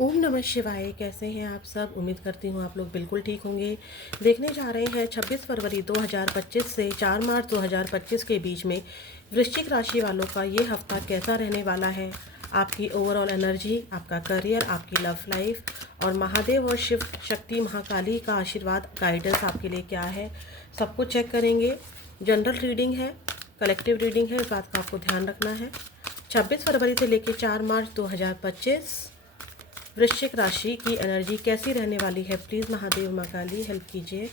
ओम नमः शिवाय। कैसे हैं आप सब? उम्मीद करती हूँ आप लोग बिल्कुल ठीक होंगे। देखने जा रहे हैं 26 फरवरी 2025 से 4 मार्च 2025 के बीच में वृश्चिक राशि वालों का ये हफ्ता कैसा रहने वाला है। आपकी ओवरऑल एनर्जी, आपका करियर, आपकी लव लाइफ और महादेव और शिव शक्ति महाकाली का आशीर्वाद गाइडेंस आपके लिए क्या है, सब कुछ चेक करेंगे। जनरल रीडिंग है, कलेक्टिव रीडिंग है, इस बात का आपको ध्यान रखना है। 26 फरवरी से लेकर 4 मार्च 2025 वृश्चिक राशि की एनर्जी कैसी रहने वाली है? प्लीज़ महादेव महाकाली हेल्प कीजिए।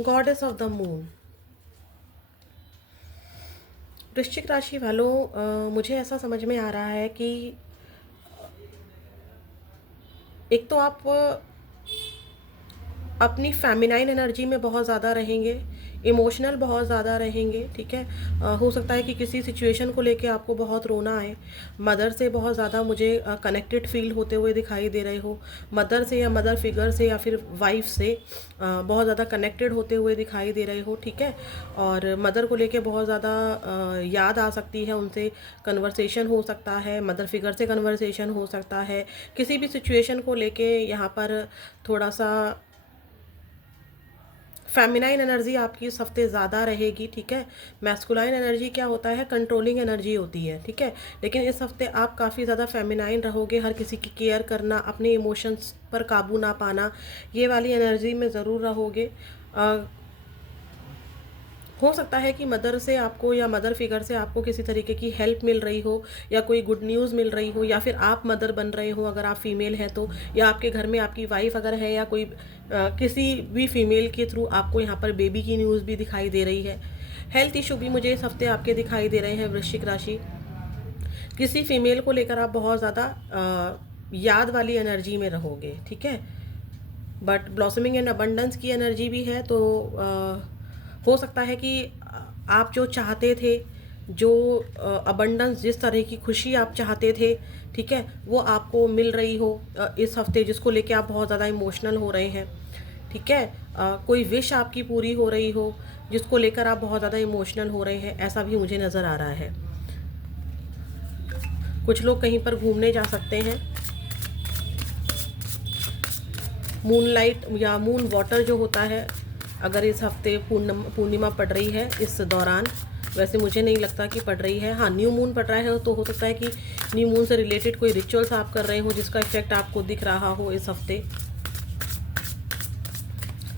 Goddess of the moon. वृश्चिक राशि वालों, मुझे ऐसा समझ में आ रहा है कि एक तो आप अपनी फेमिनाइन एनर्जी में बहुत ज़्यादा रहेंगे, इमोशनल बहुत ज़्यादा रहेंगे। ठीक है, हो सकता है कि किसी सिचुएशन को लेके आपको बहुत रोना आए। मदर से बहुत ज़्यादा मुझे कनेक्टेड फील होते हुए दिखाई दे रहे हो। मदर से या मदर फिगर से या फिर वाइफ से बहुत ज़्यादा कनेक्टेड होते हुए दिखाई दे रहे हो। ठीक है, और मदर को लेके बहुत ज़्यादा याद आ सकती है, उनसे कन्वर्सेशन हो सकता है, मदर फिगर से कन्वर्सेशन हो सकता है। किसी भी सिचुएशन को लेके यहाँ पर थोड़ा सा फेमिनाइन एनर्जी आपकी इस हफ्ते ज़्यादा रहेगी। ठीक है, मैस्कुलाइन एनर्जी क्या होता है? कंट्रोलिंग एनर्जी होती है। ठीक है, लेकिन इस हफ्ते आप काफ़ी ज़्यादा फेमिनाइन रहोगे। हर किसी की केयर करना, अपने इमोशंस पर काबू ना पाना, ये वाली एनर्जी में ज़रूर रहोगे। हो सकता है कि मदर से आपको या मदर फिगर से आपको किसी तरीके की हेल्प मिल रही हो, या कोई गुड न्यूज़ मिल रही हो, या फिर आप मदर बन रहे हो अगर आप फीमेल हैं तो, या आपके घर में आपकी वाइफ अगर है, या कोई किसी भी फीमेल के थ्रू आपको यहाँ पर बेबी की न्यूज़ भी दिखाई दे रही है। हेल्थ इशू भी मुझे इस हफ्ते आपके दिखाई दे रहे हैं वृश्चिक राशि। किसी फीमेल को लेकर आप बहुत ज़्यादा याद वाली एनर्जी में रहोगे। ठीक है, बट ब्लॉसमिंग एंड अबंडेंस की एनर्जी भी है, तो हो सकता है कि आप जो चाहते थे, जो अबंडेंस, जिस तरह की खुशी आप चाहते थे, ठीक है, वो आपको मिल रही हो इस हफ्ते, जिसको लेके आप बहुत ज़्यादा इमोशनल हो रहे हैं। ठीक है, कोई विश आपकी पूरी हो रही हो जिसको लेकर आप बहुत ज़्यादा इमोशनल हो रहे हैं, ऐसा भी मुझे नज़र आ रहा है। कुछ लोग कहीं पर घूमने जा सकते हैं। मूनलाइट या मून वाटर जो होता है, अगर इस हफ्ते पूर्णिमा पड़ रही है इस दौरान, वैसे मुझे नहीं लगता कि पड़ रही है। हाँ, न्यू मून पड़ रहा है तो हो सकता है कि न्यू मून से रिलेटेड कोई रिचुअल्स आप कर रहे हो जिसका इफेक्ट आपको दिख रहा हो इस हफ्ते।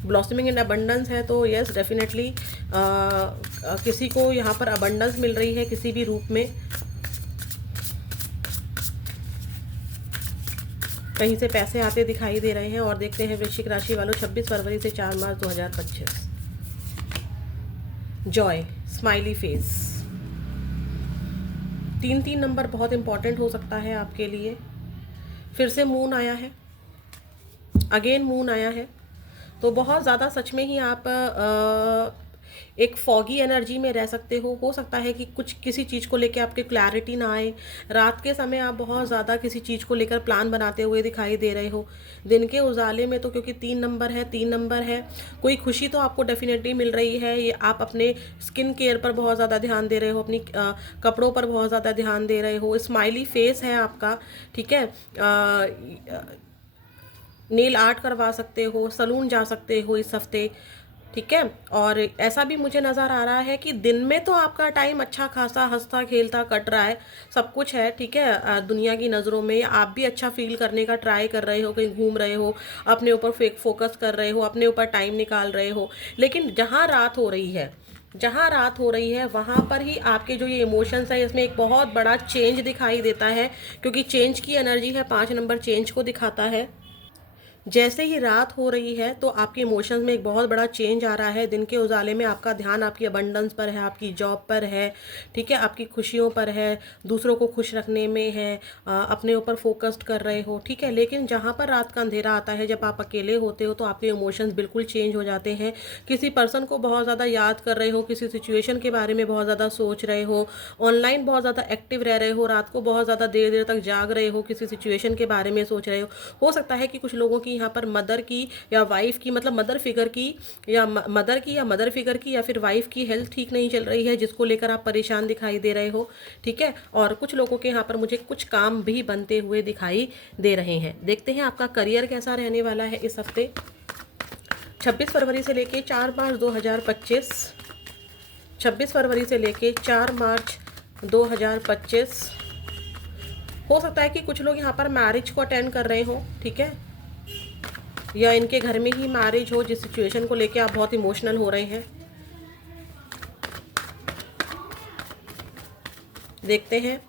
ब्लॉसमिंग इन अबंडेंस है तो यस डेफिनेटली किसी को यहाँ पर अबंडेंस मिल रही है किसी भी रूप में। कहीं से पैसे आते दिखाई दे रहे हैं। और देखते हैं वृश्चिक राशि वालों 26 फरवरी से 4 मार्च 2025। Joy, smiley face. 3 नंबर बहुत इंपॉर्टेंट हो सकता है आपके लिए। फिर से मून आया है, अगेन मून आया है, तो बहुत ज़्यादा सच में ही आप एक फॉगी एनर्जी में रह सकते हो सकता है कि कुछ किसी चीज़ को लेकर आपके क्लैरिटी ना आए। रात के समय आप बहुत ज़्यादा किसी चीज़ को लेकर प्लान बनाते हुए दिखाई दे रहे हो। दिन के उजाले में तो क्योंकि 3 नंबर है, कोई खुशी तो आपको डेफिनेटली मिल रही है। ये आप अपने स्किन केयर पर बहुत ज़्यादा ध्यान दे रहे हो, अपनी कपड़ों पर बहुत ज़्यादा ध्यान दे रहे हो। स्माइली फेस है आपका। ठीक है, नेल आर्ट करवा सकते हो, सलून जा सकते हो इस हफ्ते। ठीक है, और ऐसा भी मुझे नज़र आ रहा है कि दिन में तो आपका टाइम अच्छा खासा हंसता खेलता कट रहा है, सब कुछ है। ठीक है, दुनिया की नज़रों में आप भी अच्छा फील करने का ट्राई कर रहे हो, कहीं घूम रहे हो, अपने ऊपर फोकस कर रहे हो, अपने ऊपर टाइम निकाल रहे हो। लेकिन जहाँ रात हो रही है वहाँ पर ही आपके जो ये इमोशंस है, इसमें एक बहुत बड़ा चेंज दिखाई देता है, क्योंकि चेंज की एनर्जी है। 5 नंबर चेंज को दिखाता है। जैसे ही रात हो रही है तो आपके इमोशंस में एक बहुत बड़ा चेंज आ रहा है। दिन के उजाले में आपका ध्यान आपकी अबंडेंस पर है, आपकी जॉब पर है। ठीक है, आपकी खुशियों पर है, दूसरों को खुश रखने में है, अपने ऊपर फोकस्ड कर रहे हो। ठीक है, लेकिन जहाँ पर रात का अंधेरा आता है, जब आप अकेले होते हो, तो आपके इमोशंस बिल्कुल चेंज हो जाते हैं। किसी पर्सन को बहुत ज़्यादा याद कर रहे हो, किसी सिचुएशन के बारे में बहुत ज़्यादा सोच रहे हो, ऑनलाइन बहुत ज़्यादा एक्टिव रह रहे हो, रात को बहुत ज़्यादा देर देर तक जाग रहे हो, किसी सिचुएशन के बारे में सोच रहे हो। सकता है कि कुछ लोगों की यहाँ पर मदर की या वाइफ की, मतलब मदर फिगर की या मदर फिगर की या फिर वाइफ की हेल्थ ठीक नहीं चल रही है, जिसको लेकर आप परेशान दिखाई दे रहे हो, ठीक है। और कुछ लोगों के यहाँ पर मुझे कुछ काम भी बनते हुए दिखाई दे रहे हैं। देखते हैं आपका करियर कैसा रहने वाला है इस हफ्ते, 26 फरवरी से लेके 4 मार्च 2025। 26 फरवरी से लेके 4 मार्च 2025। हो सकता है कि कुछ लोग यहाँ पर मैरिज को अटेंड कर रहे हो, ठीक है, या इनके घर में ही मैरिज हो, जिस सिचुएशन को लेके आप बहुत इमोशनल हो रहे हैं। देखते हैं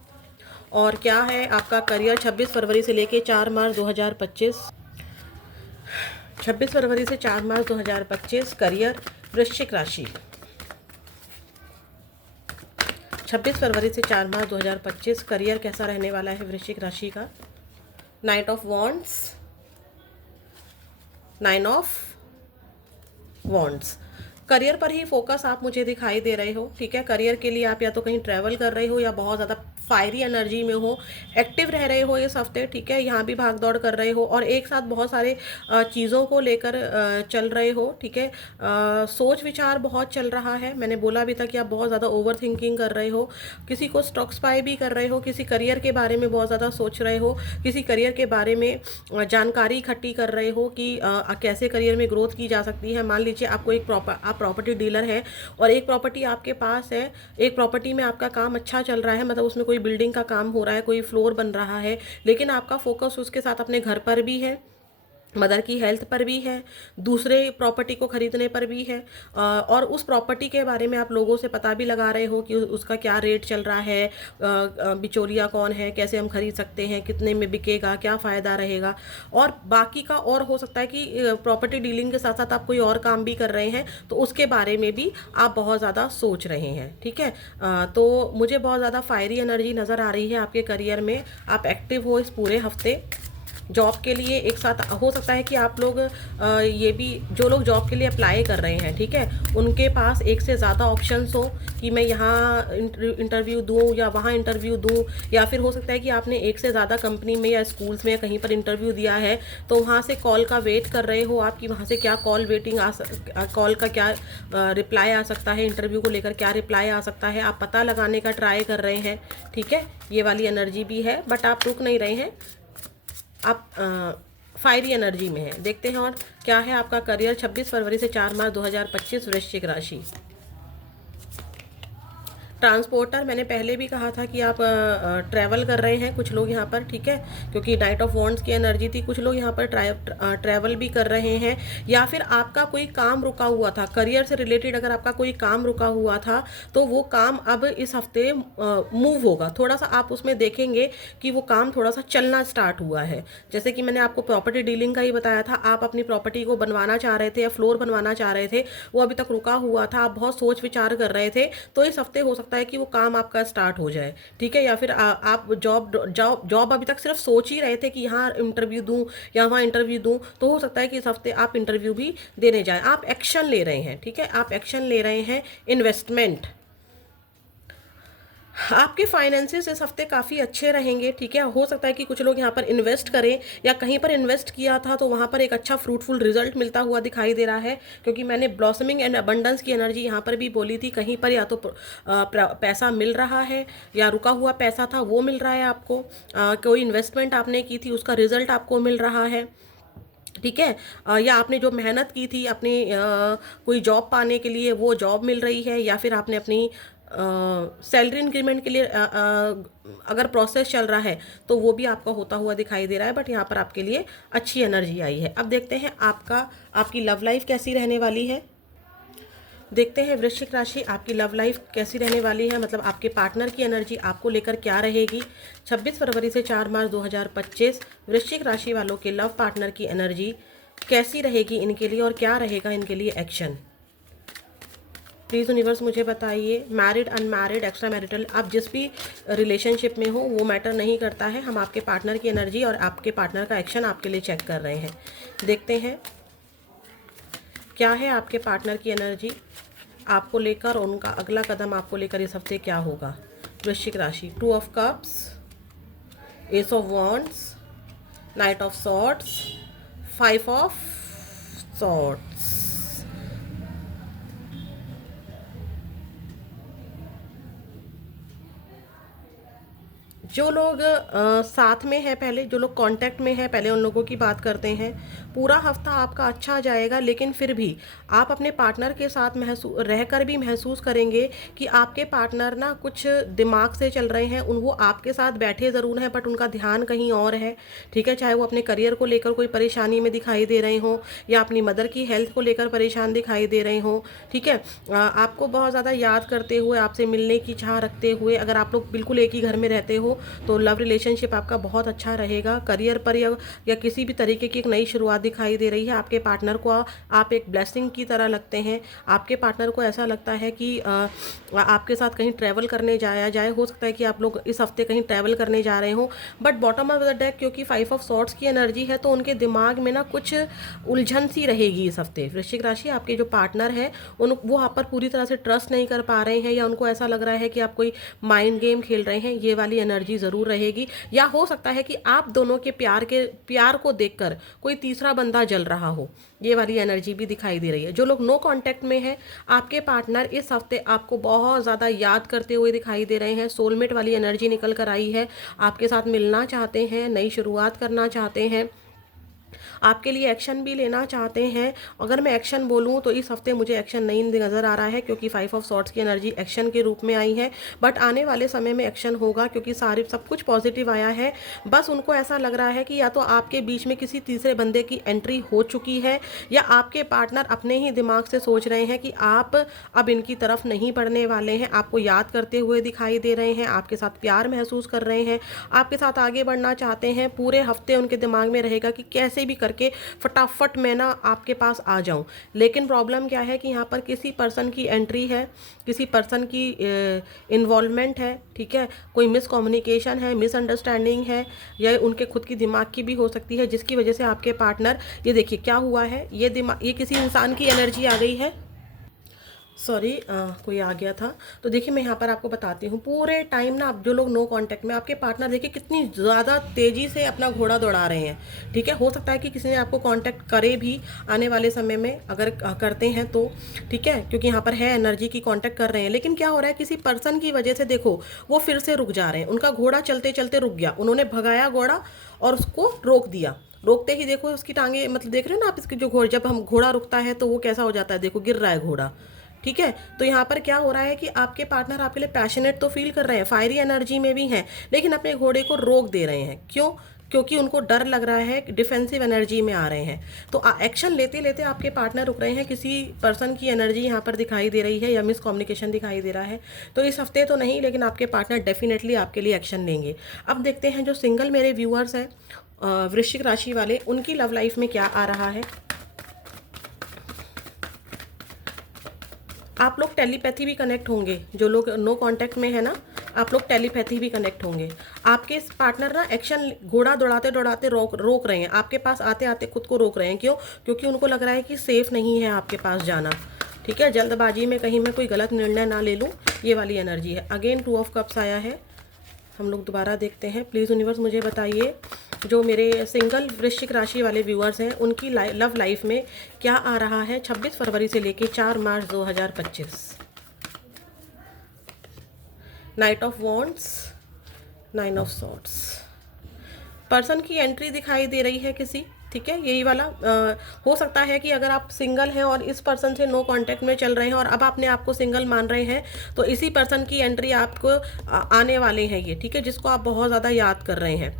और क्या है आपका करियर 26 फरवरी से लेके 4 मार्च 2025। 26 फरवरी से 4 मार्च 2025 करियर वृश्चिक राशि। 26 फरवरी से 4 मार्च 2025 करियर कैसा रहने वाला है वृश्चिक राशि का। Night of wands, 9 of wands. Career पर ही फोकस आप मुझे दिखाई दे रहे हो, ठीक है। करियर के लिए आप या तो कहीं ट्रैवल कर रहे हो या बहुत ज़्यादा फायरी एनर्जी में हो, एक्टिव रह रहे हो इस हफ्ते, ठीक है। यहाँ भी भाग दौड़ कर रहे हो और एक साथ बहुत सारे चीज़ों को लेकर चल रहे हो, ठीक है। सोच विचार बहुत चल रहा है। मैंने बोला भी था कि आप बहुत ज़्यादा ओवर थिंकिंग कर रहे हो, किसी को स्टॉक स्पाई भी कर रहे हो, किसी करियर के बारे में बहुत ज़्यादा सोच रहे हो, किसी करियर के बारे में जानकारी इकट्ठी कर रहे हो कि कैसे करियर में ग्रोथ की जा सकती है। मान लीजिए आपको आप प्रॉपर्टी डीलर है और एक प्रॉपर्टी आपके पास है, एक प्रॉपर्टी में आपका काम अच्छा चल रहा है, मतलब उसमें कोई बिल्डिंग का काम हो रहा है, कोई फ्लोर बन रहा है, लेकिन आपका फोकस उसके साथ अपने घर पर भी है, मदर की हेल्थ पर भी है, दूसरे प्रॉपर्टी को खरीदने पर भी है, और उस प्रॉपर्टी के बारे में आप लोगों से पता भी लगा रहे हो कि उसका क्या रेट चल रहा है, बिचौलिया कौन है, कैसे हम खरीद सकते हैं, कितने में बिकेगा, क्या फ़ायदा रहेगा, और बाकी का। और हो सकता है कि प्रॉपर्टी डीलिंग के साथ साथ आप कोई और काम भी कर रहे हैं, तो उसके बारे में भी आप बहुत ज़्यादा सोच रहे हैं, ठीक है। तो मुझे बहुत ज़्यादा फायरी एनर्जी नज़र आ रही है आपके करियर में। आप एक्टिव हो इस पूरे हफ्ते। जॉब के लिए एक साथ हो सकता है कि आप लोग ये भी, जो लोग जॉब के लिए अप्लाई कर रहे हैं, ठीक है, उनके पास एक से ज़्यादा ऑप्शंस हो कि मैं यहाँ इंटरव्यू दूँ या वहाँ इंटरव्यू दूँ, या फिर हो सकता है कि आपने एक से ज़्यादा कंपनी में या स्कूल्स में या कहीं पर इंटरव्यू दिया है, तो वहाँ से कॉल का वेट कर रहे हो आप कि वहाँ से क्या कॉल वेटिंग कॉल का क्या रिप्लाई आ सकता है, इंटरव्यू को लेकर क्या रिप्लाई आ सकता है, आप पता लगाने का ट्राई कर रहे हैं, ठीक है। ये वाली एनर्जी भी है, बट आप रुक नहीं रहे हैं, आप फायरी एनर्जी में है। देखते हैं और क्या है आपका करियर 26 फरवरी से 4 मार्च 2025 वृश्चिक राशि। ट्रांसपोर्टर, मैंने पहले भी कहा था कि आप ट्रैवल कर रहे हैं कुछ लोग यहाँ पर, ठीक है, क्योंकि नाइट ऑफ वॉन्ड्स की एनर्जी थी। कुछ लोग यहाँ पर ट्रैवल भी कर रहे हैं, या फिर आपका कोई काम रुका हुआ था करियर से रिलेटेड। अगर आपका कोई काम रुका हुआ था तो वो काम अब इस हफ्ते मूव होगा, थोड़ा सा आप उसमें देखेंगे कि वो काम थोड़ा सा चलना स्टार्ट हुआ है। जैसे कि मैंने आपको प्रॉपर्टी डीलिंग का ही बताया था, आप अपनी प्रॉपर्टी को बनवाना चाह रहे थे या फ्लोर बनवाना चाह रहे थे, वो अभी तक रुका हुआ था, आप बहुत सोच विचार कर रहे थे, तो इस हफ्ते हो सकता है कि वो काम आपका स्टार्ट हो जाए, ठीक है। या फिर आप जॉब अभी तक सिर्फ सोच ही रहे थे कि यहाँ इंटरव्यू दूं या वहाँ इंटरव्यू दूं, तो हो सकता है कि इस हफ्ते आप इंटरव्यू भी देने जाएं। आप एक्शन ले रहे हैं, ठीक है, आप एक्शन ले रहे हैं। इन्वेस्टमेंट, आपके फाइनेंसेस इस हफ्ते काफ़ी अच्छे रहेंगे, ठीक है। हो सकता है कि कुछ लोग यहाँ पर इन्वेस्ट करें या कहीं पर इन्वेस्ट किया था तो वहाँ पर एक अच्छा फ्रूटफुल रिजल्ट मिलता हुआ दिखाई दे रहा है, क्योंकि मैंने ब्लॉसमिंग एंड अबंडेंस की एनर्जी यहाँ पर भी बोली थी। कहीं पर या तो पैसा मिल रहा है या रुका हुआ पैसा था वो मिल रहा है आपको, कोई इन्वेस्टमेंट आपने की थी उसका रिजल्ट आपको मिल रहा है, ठीक है। या आपने जो मेहनत की थी अपनी कोई जॉब पाने के लिए वो जॉब मिल रही है, या फिर आपने अपनी सैलरी इंक्रीमेंट के लिए अगर प्रोसेस चल रहा है तो वो भी आपका होता हुआ दिखाई दे रहा है। बट यहाँ पर आपके लिए अच्छी एनर्जी आई है। अब देखते हैं आपकी लव लाइफ कैसी रहने वाली है। देखते हैं वृश्चिक राशि, आपकी लव लाइफ कैसी रहने वाली है, मतलब आपके पार्टनर की एनर्जी आपको लेकर क्या रहेगी। 26 फरवरी से 4 मार्च 2025 वृश्चिक राशि वालों के लव पार्टनर की एनर्जी कैसी रहेगी इनके लिए, और क्या रहेगा इनके लिए एक्शन। प्लीज़ यूनिवर्स मुझे बताइए। मैरिड, अनमैरिड, एक्स्ट्रा मैरिटल, आप जिस भी रिलेशनशिप में हो वो मैटर नहीं करता है, हम आपके पार्टनर की एनर्जी और आपके पार्टनर का एक्शन आपके लिए चेक कर रहे हैं। देखते हैं क्या है आपके पार्टनर की एनर्जी आपको लेकर, और उनका अगला कदम आपको लेकर इस हफ्ते क्या होगा। वृश्चिक राशि, 2 of cups, S of wands, night of swords, five of swords. जो लोग साथ में है, पहले जो लोग कांटेक्ट में है, पहले उन लोगों की बात करते हैं। पूरा हफ्ता आपका अच्छा जाएगा, लेकिन फिर भी आप अपने पार्टनर के साथ रहकर भी महसूस करेंगे कि आपके पार्टनर ना कुछ दिमाग से चल रहे हैं। वो आपके साथ बैठे ज़रूर हैं, बट उनका ध्यान कहीं और है। ठीक है, चाहे वो अपने करियर को लेकर कोई परेशानी में दिखाई दे रहे हों, या अपनी मदर की हेल्थ को लेकर परेशान दिखाई दे रहे हों। ठीक है, आपको बहुत ज़्यादा याद करते हुए, आपसे मिलने की चाह रखते हुए, अगर आप लोग बिल्कुल एक ही घर में रहते हो तो लव रिलेशनशिप आपका बहुत अच्छा रहेगा। करियर पर या किसी भी तरीके की एक नई शुरुआत दिखाई दे रही है। आपके पार्टनर को आप एक ब्लेसिंग की तरह लगते हैं। आपके पार्टनर को ऐसा लगता है कि आपके साथ कहीं ट्रैवल करने जाया जाए। हो सकता है कि आप लोग इस हफ्ते कहीं ट्रैवल करने जा रहे हो, but bottom of the deck क्योंकि फाइव ऑफ सॉर्ड्स की एनर्जी है, तो उनके दिमाग में ना कुछ उलझन सी रहेगी इस हफ्ते। वृश्चिक राशि, आपके जो पार्टनर है वो आप पर पूरी तरह से ट्रस्ट नहीं कर पा रहे हैं, या उनको ऐसा लग रहा है कि आप कोई माइंड गेम खेल रहे हैं। ये वाली एनर्जी ज़रूर रहेगी। या हो सकता है कि आप दोनों के प्यार को देखकर कोई तीसरा बंदा जल रहा हो। ये वाली एनर्जी भी दिखाई दे रही है। जो लोग नो कांटेक्ट में है, आपके पार्टनर इस हफ्ते आपको बहुत ज़्यादा याद करते हुए दिखाई दे रहे हैं। सोलमेट वाली एनर्जी निकल कर आई है। आपके साथ मिलना चाहते हैं, नई शुरुआत करना चाहते हैं, आपके लिए एक्शन भी लेना चाहते हैं। अगर मैं एक्शन बोलूँ तो इस हफ्ते मुझे एक्शन नहीं नज़र आ रहा है, क्योंकि फाइव ऑफ सॉर्ड्स की एनर्जी एक्शन के रूप में आई है। बट आने वाले समय में एक्शन होगा, क्योंकि सब कुछ पॉजिटिव आया है। बस उनको ऐसा लग रहा है कि या तो आपके बीच में किसी तीसरे बंदे की एंट्री हो चुकी है, या आपके पार्टनर अपने ही दिमाग से सोच रहे हैं कि आप अब इनकी तरफ नहीं बढ़ने वाले हैं। आपको याद करते हुए दिखाई दे रहे हैं, आपके साथ प्यार महसूस कर रहे हैं, आपके साथ आगे बढ़ना चाहते हैं। पूरे हफ्ते उनके दिमाग में रहेगा कि कैसे भी करके फटाफट मैं ना आपके पास आ जाऊं। लेकिन प्रॉब्लम क्या है कि यहाँ पर किसी पर्सन की एंट्री है, किसी पर्सन की इन्वॉल्वमेंट है। ठीक है, कोई मिसकम्युनिकेशन है, मिसअंडरस्टैंडिंग है, या उनके खुद की दिमाग की भी हो सकती है, जिसकी वजह से आपके पार्टनर, ये देखिए क्या हुआ है, ये किसी इंसान की एनर्जी आ गई है। सॉरी, कोई आ गया था। तो देखिए मैं यहाँ पर आपको बताती हूँ, पूरे टाइम ना आप जो लोग नो कांटेक्ट में, आपके पार्टनर देखिए कितनी ज़्यादा तेज़ी से अपना घोड़ा दौड़ा रहे हैं। ठीक है, हो सकता है कि किसी ने आपको कांटेक्ट करे भी आने वाले समय में, अगर करते हैं तो। ठीक है, क्योंकि यहाँ पर है एनर्जी की कांटेक्ट कर रहे हैं। लेकिन क्या हो रहा है, किसी पर्सन की वजह से देखो वो फिर से रुक जा रहे हैं। उनका घोड़ा चलते चलते रुक गया, उन्होंने भगाया घोड़ा और उसको रोक दिया। रोकते ही देखो उसकी टांगे, मतलब देख रहे हो ना आप, इसकी जो घोड़ा, जब हम घोड़ा रुकता है तो वो कैसा हो जाता है, देखो गिर रहा है घोड़ा। ठीक है, तो यहाँ पर क्या हो रहा है कि आपके पार्टनर आपके लिए पैशनेट तो फील कर रहे हैं, फायरी एनर्जी में भी हैं, लेकिन अपने घोड़े को रोक दे रहे हैं। क्यों? क्योंकि उनको डर लग रहा है, डिफेंसिव एनर्जी में आ रहे हैं। तो एक्शन लेते लेते आपके पार्टनर रुक रहे हैं। किसी पर्सन की एनर्जी यहाँ पर दिखाई दे रही है, या मिसकम्युनिकेशन दिखाई दे रहा है। तो इस हफ्ते तो नहीं, लेकिन आपके पार्टनर डेफिनेटली आपके लिए एक्शन लेंगे। अब देखते हैं जो सिंगल मेरे व्यूअर्स हैं, वृश्चिक राशि वाले, उनकी लव लाइफ में क्या आ रहा है। आप लोग टेलीपैथी भी कनेक्ट होंगे। जो लोग नो कांटेक्ट में है ना, आप लोग टेलीपैथी भी कनेक्ट होंगे। आपके पार्टनर ना एक्शन, घोड़ा दौड़ाते दौड़ाते रोक रहे हैं, आपके पास आते आते खुद को रोक रहे हैं। क्यों? क्योंकि उनको लग रहा है कि सेफ नहीं है आपके पास जाना। ठीक है, जल्दबाजी में कहीं मैं कोई गलत निर्णय ना ले लूँ, ये वाली एनर्जी है। अगेन 2 ऑफ कप्स आया है। हम लोग दोबारा देखते हैं। प्लीज़ यूनिवर्स मुझे बताइए, जो मेरे सिंगल वृश्चिक राशि वाले व्यूअर्स हैं, उनकी लव लाइफ में क्या आ रहा है 26 फरवरी से लेके 4 मार्च 2025। Night of wands, 9 of swords. Person की एंट्री दिखाई दे रही है किसी। ठीक है, यही वाला हो सकता है कि अगर आप सिंगल हैं और इस पर्सन से नो कांटेक्ट में चल रहे हैं, और अब अपने आप को सिंगल मान रहे हैं, तो इसी पर्सन की एंट्री आपको आने वाले हैं ये। ठीक है, जिसको आप बहुत ज़्यादा याद कर रहे हैं।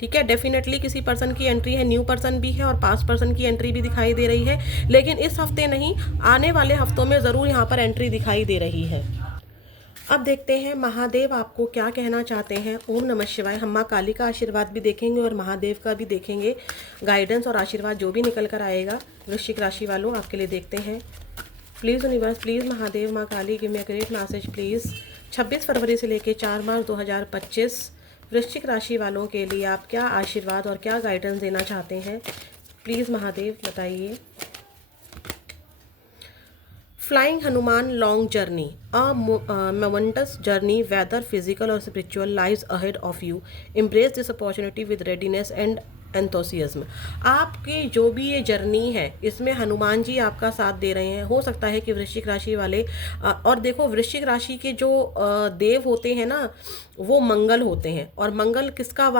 ठीक है, डेफिनेटली किसी पर्सन की एंट्री है, न्यू पर्सन भी है, और पास्ट पर्सन की एंट्री भी दिखाई दे रही है। लेकिन इस हफ्ते नहीं, आने वाले हफ्तों में ज़रूर यहाँ पर एंट्री दिखाई दे रही है। अब देखते हैं महादेव आपको क्या कहना चाहते हैं। ओम नमः शिवाय। हम माँ काली का आशीर्वाद भी देखेंगे और महादेव का भी देखेंगे, गाइडेंस और आशीर्वाद जो भी निकल कर आएगा वृश्चिक राशि वालों आपके लिए देखते हैं। प्लीज़ यूनिवर्स, प्लीज़ महादेव, माँ Kali, give me a great message please. 26 फरवरी से लेकर 4 मार्च 2025 वृश्चिक राशि वालों के लिए आप क्या आशीर्वाद और क्या गाइडेंस देना चाहते हैं, प्लीज़ महादेव बताइए। Flying Hanuman long journey, a momentous journey whether physical or spiritual lies ahead of you. Embrace this opportunity with readiness and एंथोसियाज्म। आपकी जो भी ये जर्नी है इसमें हनुमान जी आपका साथ दे रहे हैं। हो सकता है कि वृश्चिक राशि वाले और देखो वृश्चिक राशि के जो देव होते हैं ना, वो मंगल होते हैं। और मंगल किसका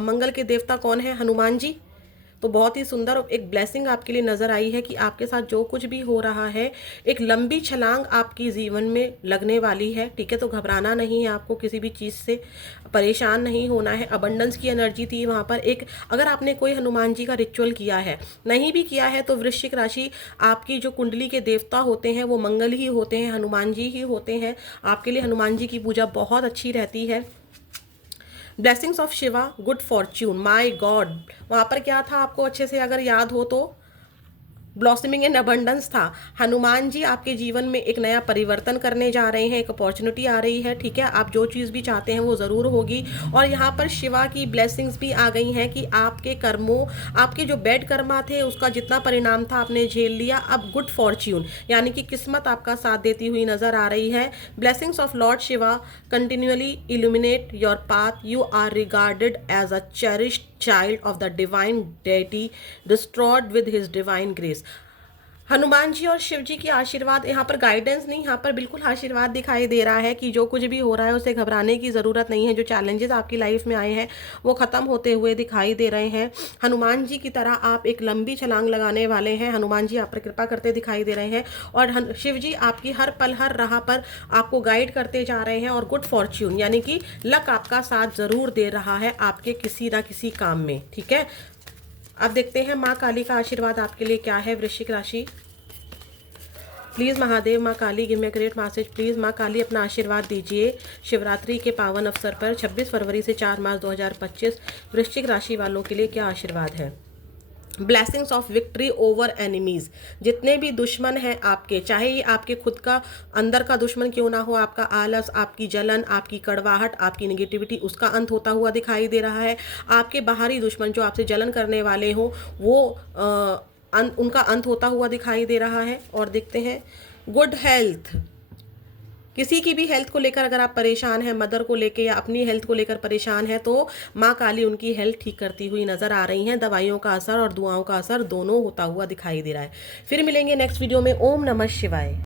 मंगल के देवता कौन है? हनुमान जी। तो बहुत ही सुंदर एक ब्लेसिंग आपके लिए नज़र आई है कि आपके साथ जो कुछ भी हो रहा है, एक लंबी छलांग आपकी जीवन में लगने वाली है। ठीक है, तो घबराना नहीं है आपको, किसी भी चीज़ से परेशान नहीं होना है। अबंडेंस की एनर्जी थी वहाँ पर। एक अगर आपने कोई हनुमान जी का रिचुअल किया है, नहीं भी किया है, तो वृश्चिक राशि आपकी जो कुंडली के देवता होते हैं वो मंगल ही होते हैं, हनुमान जी ही होते हैं। आपके लिए हनुमान जी की पूजा बहुत अच्छी रहती है। Blessings of Shiva, good Fortune, my God. वहाँ पर क्या था आपको अच्छे से अगर याद हो तो ब्लॉसमिंग इन अबंडेंस था। हनुमान जी आपके जीवन में एक नया परिवर्तन करने जा रहे हैं, एक अपॉर्चुनिटी आ रही है। ठीक है, आप जो चीज़ भी चाहते हैं वो ज़रूर होगी। और यहाँ पर शिवा की ब्लेसिंग्स भी आ गई हैं कि आपके कर्मों, आपके जो बैड कर्मा थे उसका जितना परिणाम था आपने झेल लिया। अब गुड फॉर्च्यून यानी कि किस्मत आपका साथ देती हुई नजर आ रही है। Blessings of Lord Shiva continuously illuminate your path. You are regarded as a cherished child of the divine deity, destroyed with his divine grace. Hanuman ji और शिव जी की आशीर्वाद, यहाँ पर गाइडेंस नहीं, यहाँ पर बिल्कुल आशीर्वाद दिखाई दे रहा है कि जो कुछ भी हो रहा है उसे घबराने की ज़रूरत नहीं है। जो चैलेंजेस आपकी लाइफ में आए हैं वो ख़त्म होते हुए दिखाई दे रहे हैं। हनुमान जी की तरह आप एक लंबी छलांग लगाने वाले हैं। हनुमान जी आप पर कृपा करते दिखाई दे रहे हैं और शिव जी आपकी हर पल हर राह पर आपको गाइड करते जा रहे हैं। और गुड फॉर्च्यून यानी कि लक आपका साथ ज़रूर दे रहा है आपके किसी ना किसी काम में। ठीक है, अब देखते हैं माँ काली का आशीर्वाद आपके लिए क्या है वृश्चिक राशि। प्लीज़ महादेव, माँ Kali give me a great message. Please माँ काली अपना आशीर्वाद दीजिए शिवरात्रि के पावन अवसर पर 26 फरवरी से 4 मार्च 2025 वृश्चिक राशि वालों के लिए क्या आशीर्वाद है। Blessings of victory over enemies. जितने भी दुश्मन हैं आपके, चाहे ये आपके खुद का अंदर का दुश्मन क्यों ना हो, आपका आलस, आपकी जलन, आपकी कड़वाहट, आपकी निगेटिविटी, उसका अंत होता हुआ दिखाई दे रहा है। आपके बाहरी दुश्मन जो आपसे जलन करने वाले हो वो उनका अंत होता हुआ दिखाई दे रहा है। और देखते हैं गुड हेल्थ। किसी की भी हेल्थ को लेकर अगर आप परेशान हैं, मदर को लेकर या अपनी हेल्थ को लेकर परेशान है, तो माँ काली उनकी हेल्थ ठीक करती हुई नजर आ रही हैं। दवाइयों का असर और दुआओं का असर दोनों होता हुआ दिखाई दे रहा है। फिर मिलेंगे नेक्स्ट वीडियो में। ओम नमः शिवाय।